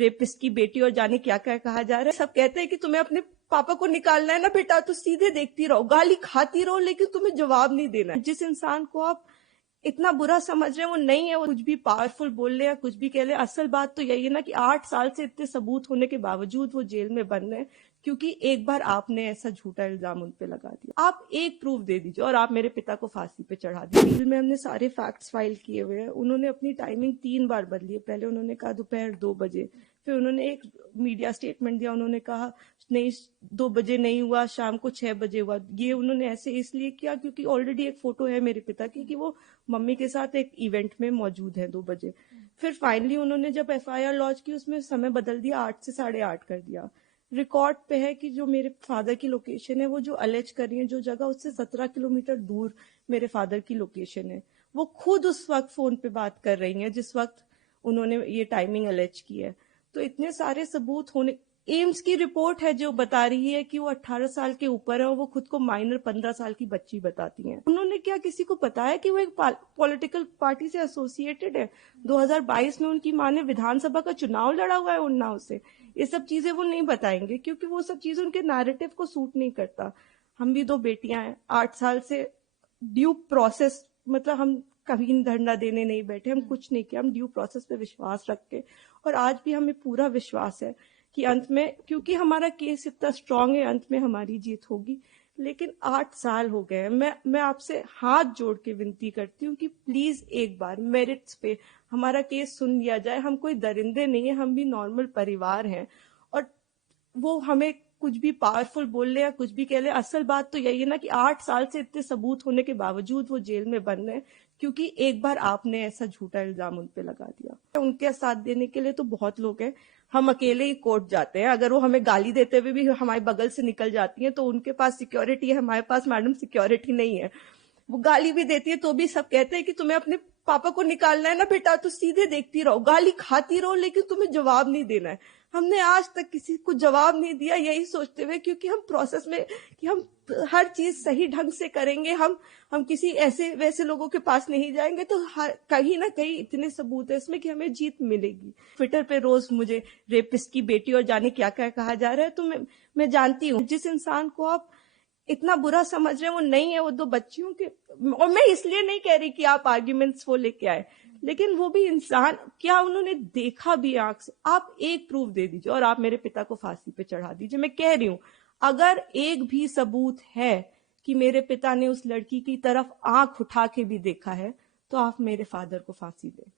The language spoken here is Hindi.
रेपिस्ट की बेटी और जाने क्या क्या कहा जा रहा है। सब कहते हैं कि तुम्हें अपने पापा को निकालना है ना बेटा, तो सीधे देखती रहो, गाली खाती रहो, लेकिन तुम्हें जवाब नहीं देना है। जिस इंसान को आप इतना बुरा समझ रहे हैं वो नहीं है, वो कुछ भी पावरफुल बोल ले या कुछ भी कह ले। असल बात तो यही है ना कि 8 साल से इतने सबूत होने के बावजूद वो जेल में बंद है, क्योंकि एक बार आपने ऐसा झूठा इल्जाम उन पे लगा दिया। आप एक प्रूफ दे दीजिए और आप मेरे पिता को फांसी पे चढ़ा दीजिए। जेल में हमने सारे फैक्ट्स फाइल किए हुए हैं। उन्होंने अपनी टाइमिंग 3 बार बदली है। पहले उन्होंने कहा दोपहर 2 बजे, फिर उन्होंने एक मीडिया स्टेटमेंट दिया, उन्होंने कहा नहीं 2 बजे नहीं हुआ, शाम को 6 बजे हुआ। ये उन्होंने ऐसे इसलिए किया क्योंकि ऑलरेडी एक फोटो है मेरे पिता की कि वो मम्मी के साथ एक इवेंट में मौजूद है 2 बजे। फिर फाइनली उन्होंने जब एफआईआर लॉन्च की उसमें समय बदल दिया, 8 से 8:30 कर दिया। रिकॉर्ड पे है कि जो मेरे फादर की लोकेशन है, वो जो अलेज कर रही है, जो जगह उससे 17 किलोमीटर दूर मेरे फादर की लोकेशन है, वो खुद उस वक्त फोन पे बात कर रही है जिस वक्त उन्होंने ये टाइमिंग अलेज की है। तो इतने सारे सबूत होने, एम्स की रिपोर्ट है जो बता रही है कि वो 18 साल के ऊपर है और वो खुद को माइनर 15 साल की बच्ची बताती हैं। उन्होंने क्या किसी को बताया कि वो एक पॉलिटिकल पार्टी से एसोसिएटेड है? 2022 में उनकी माँ ने विधानसभा का चुनाव लड़ा हुआ है उन्नाव से। ये सब चीजें वो नहीं बताएंगे क्योंकि वो सब चीजें उनके नैरेटिव को सूट नहीं करता। हम भी 2 बेटियां हैं, 8 साल से ड्यू प्रोसेस, मतलब हम कभी धरना देने नहीं बैठे, हम कुछ नहीं किया, हम ड्यू प्रोसेस पे विश्वास रख के, और आज भी हमें पूरा विश्वास है कि अंत में, क्योंकि हमारा केस इतना स्ट्रांग है, अंत में हमारी जीत होगी। लेकिन 8 साल हो गए हैं। मैं आपसे हाथ जोड़ के विनती करती हूँ कि प्लीज एक बार मेरिट्स पे हमारा केस सुन लिया जाए। हम कोई दरिंदे नहीं है, हम भी नॉर्मल परिवार हैं, और वो हमें कुछ भी पावरफुल बोल ले या कुछ भी कह ले। असल बात तो यही है ना कि 8 साल से इतने सबूत होने के बावजूद वो जेल में बंद है, क्योंकि एक बार आपने ऐसा झूठा इल्जाम उन पे लगा दिया। उनके साथ देने के लिए तो बहुत लोग हैं, हम अकेले ही कोर्ट जाते हैं। अगर वो हमें गाली देते हुए भी हमारे बगल से निकल जाती हैं तो उनके पास सिक्योरिटी है, हमारे पास मैडम सिक्योरिटी नहीं है। वो गाली भी देती है तो भी सब कहते हैं कि तुम्हें अपने पापा को निकालना है ना बेटा, तो सीधे देखती रहो, गाली खाती रहो, लेकिन तुम्हें जवाब नहीं देना है। हमने आज तक किसी को जवाब नहीं दिया, यही सोचते हुए, क्योंकि हम प्रोसेस में कि हम हर चीज सही ढंग से करेंगे, हम किसी ऐसे वैसे लोगों के पास नहीं जाएंगे, तो कहीं ना कहीं इतने सबूत है इसमें कि हमें जीत मिलेगी। ट्विटर पे रोज मुझे रेपिस्ट की बेटी और जाने क्या क्या कहा जा रहा है, तो मैं जानती हूँ जिस इंसान को आप इतना बुरा समझ रहे हैं वो नहीं है, वो 2 बच्चियों के। और मैं इसलिए नहीं कह रही कि आप आर्ग्यूमेंट्स वो लेके आए, लेकिन वो भी इंसान, क्या उन्होंने देखा भी आंख से? आप एक प्रूफ दे दीजिए और आप मेरे पिता को फांसी पे चढ़ा दीजिए। मैं कह रही हूं, अगर एक भी सबूत है कि मेरे पिता ने उस लड़की की तरफ आंख उठा के भी देखा है, तो आप मेरे फादर को फांसी दें।